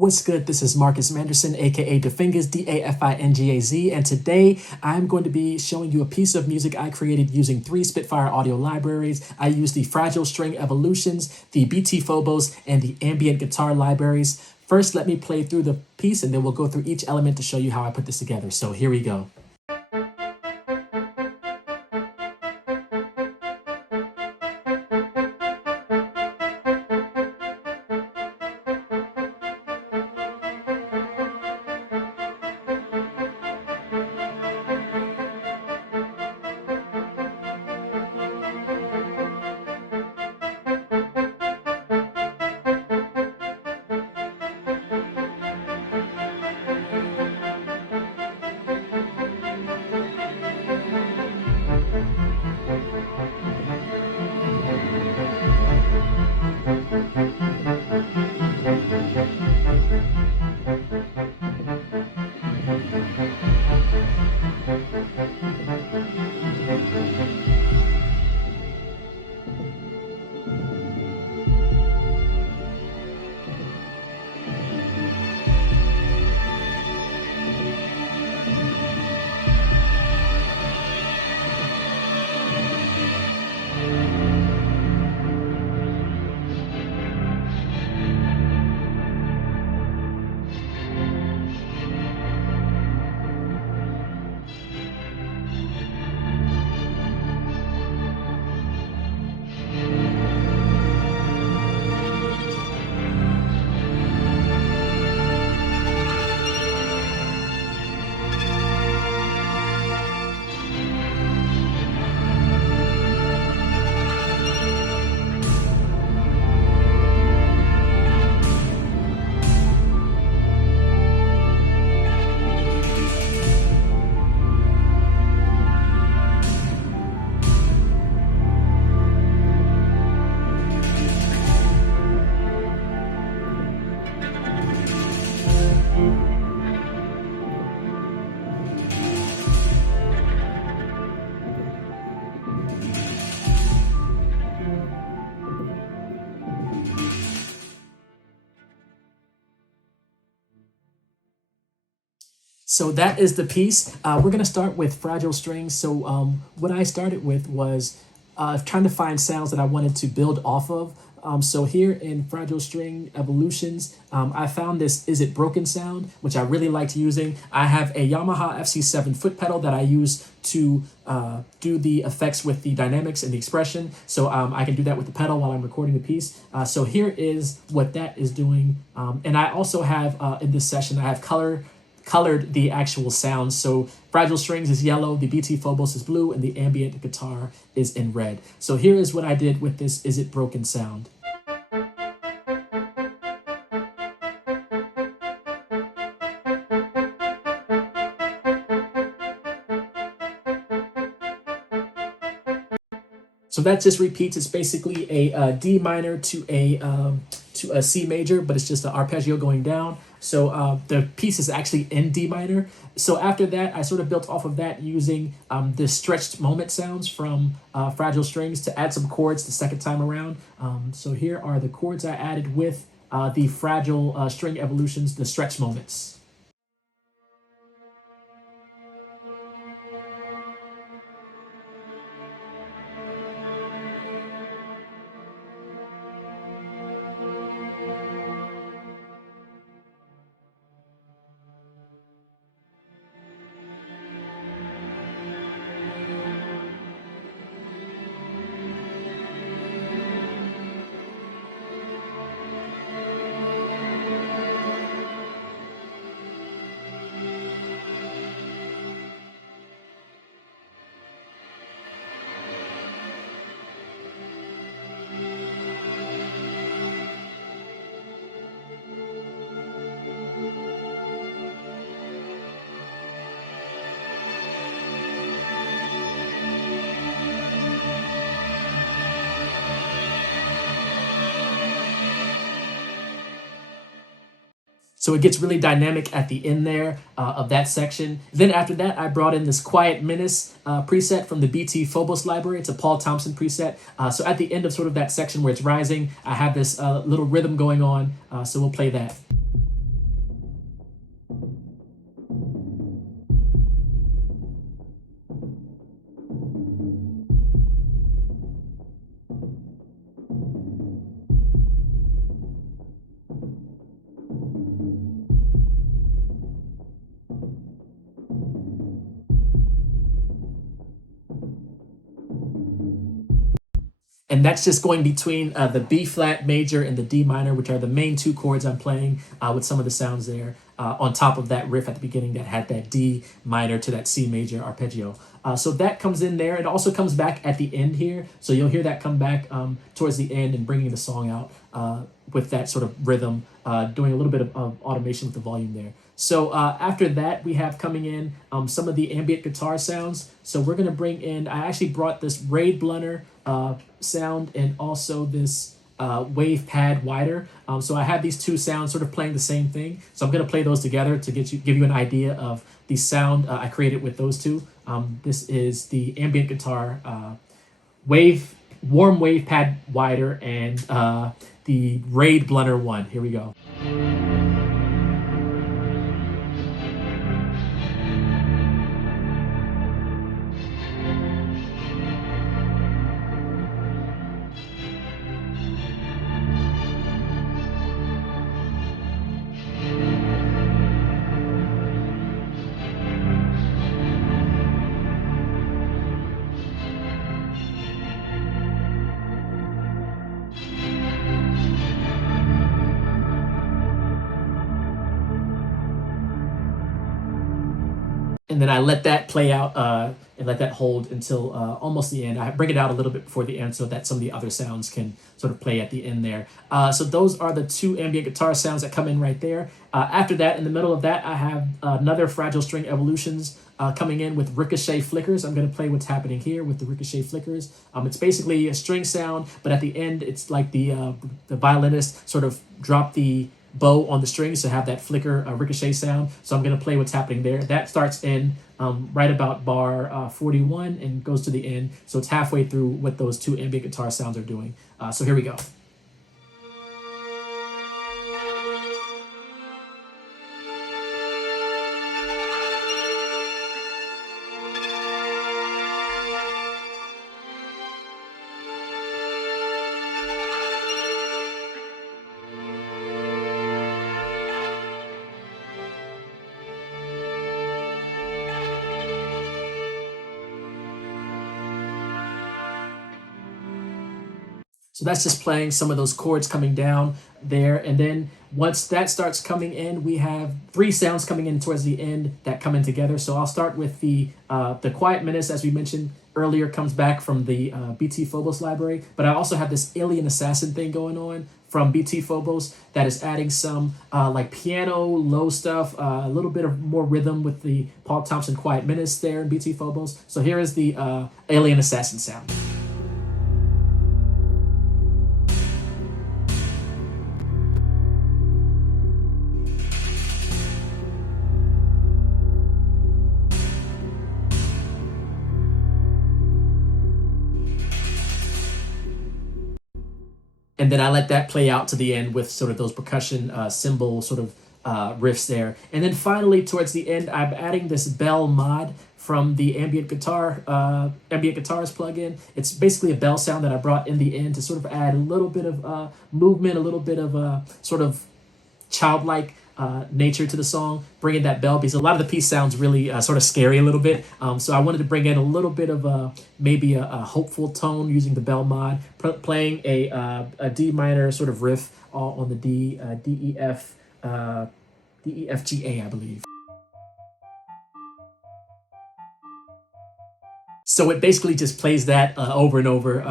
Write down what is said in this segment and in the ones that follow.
What's good? This is Marcus Manderson, aka the Fingaz, Dafingaz, and today I'm going to be showing you a piece of music I created using 3 Spitfire audio libraries. I used the Fragile String Evolutions, the BT Phobos, and the Ambient Guitar libraries. First, let me play through the piece, and then we'll go through each element to show you how I put this together. So here we go. So that is the piece. We're going to start with Fragile Strings. So what I started with was trying to find sounds that I wanted to build off of. So here in Fragile String Evolutions, I found this Is It Broken sound, which I really liked using. I have a Yamaha FC7 foot pedal that I use to do the effects with the dynamics and the expression. So I can do that with the pedal while I'm recording the piece. So here is what that is doing. And I also have, in this session, I have colored the actual sounds. So Fragile Strings is yellow, the BT Phobos is blue, and the Ambient Guitar is in red. So here is what I did with this Is It Broken sound. So that just repeats. It's basically a D minor to a C major, but it's just an arpeggio going down. So the piece is actually in D minor. So after that, I sort of built off of that using the stretched moment sounds from Fragile Strings to add some chords the second time around. So here are the chords I added with the Fragile String Evolutions, the stretch moments. So it gets really dynamic at the end there of that section. Then after that, I brought in this Quiet Menace preset from the BT Phobos library. It's a Paul Thompson preset. So at the end of sort of that section where it's rising, I have this little rhythm going on. So we'll play that. And that's just going between the B flat major and the D minor, which are the main two chords I'm playing with some of the sounds there on top of that riff at the beginning that had that D minor to that C major arpeggio. So that comes in there. It also comes back at the end here. So you'll hear that come back towards the end and bringing the song out with that sort of rhythm, doing a little bit of automation with the volume there. So after that, we have coming in some of the ambient guitar sounds. So we're going to bring in, I actually brought this raid blunter sound and also this wave pad wider. So I have these two sounds sort of playing the same thing. So I'm going to play those together to give you an idea of the sound I created with those two. This is the ambient guitar warm wave pad wider and the raid blunter one. Here we go. And then I let that play out and let that hold until almost the end. I bring it out a little bit before the end so that some of the other sounds can sort of play at the end there. So those are the two ambient guitar sounds that come in right there. After that, in the middle of that, I have another Fragile String Evolutions coming in with ricochet flickers. I'm going to play what's happening here with the ricochet flickers. It's basically a string sound, but at the end, it's like the violinist sort of drop the bow on the strings to have that flicker ricochet sound. So I'm going to play what's happening there. That starts in right about bar 41 and goes to the end. So it's halfway through what those two ambient guitar sounds are doing. So here we go. So that's just playing some of those chords coming down there. And then once that starts coming in, we have three sounds coming in towards the end that come in together. So I'll start with the Quiet Menace, as we mentioned earlier, comes back from the BT Phobos library. But I also have this Alien Assassin thing going on from BT Phobos that is adding some like piano, low stuff, a little bit of more rhythm with the Paul Thompson Quiet Menace there in BT Phobos. So here is the Alien Assassin sound. And then I let that play out to the end with sort of those percussion cymbal sort of riffs there. And then finally, towards the end, I'm adding this bell mod from the Ambient Guitars plugin. It's basically a bell sound that I brought in the end to sort of add a little bit of movement, a little bit of sort of childlike nature to the song, bringing that bell, because a lot of the piece sounds really sort of scary a little bit. So I wanted to bring in a little bit of maybe a hopeful tone using the bell mod, playing a D minor sort of riff on the D E F G A, I believe. So it basically just plays that over and over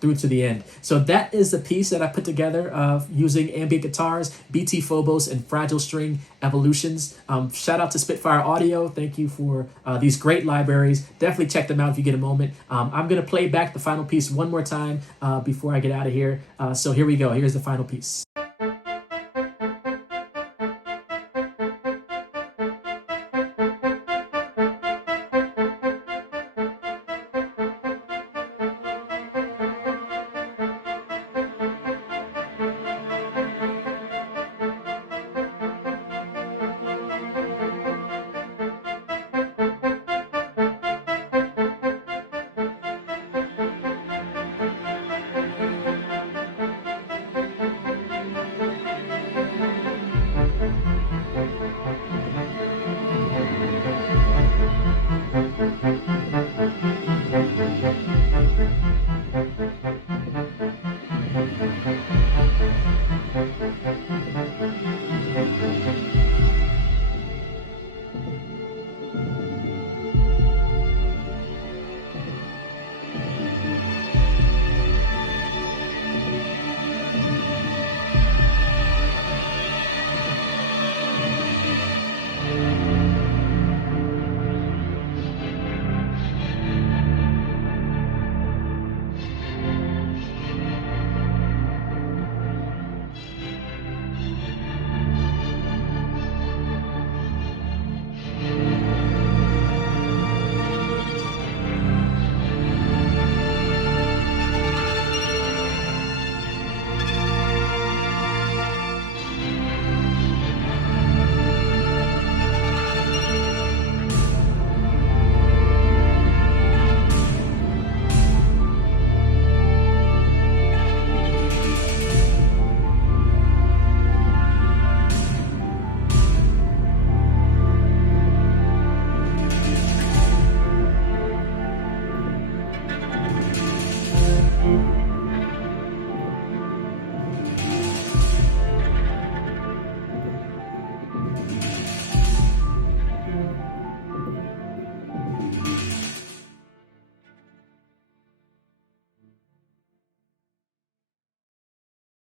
through to the end. So that is the piece that I put together using Ambient Guitars, BT Phobos, and Fragile String Evolutions. Shout out to Spitfire Audio. Thank you for these great libraries. Definitely check them out if you get a moment. I'm going to play back the final piece one more time before I get out of here. So here we go. Here's the final piece.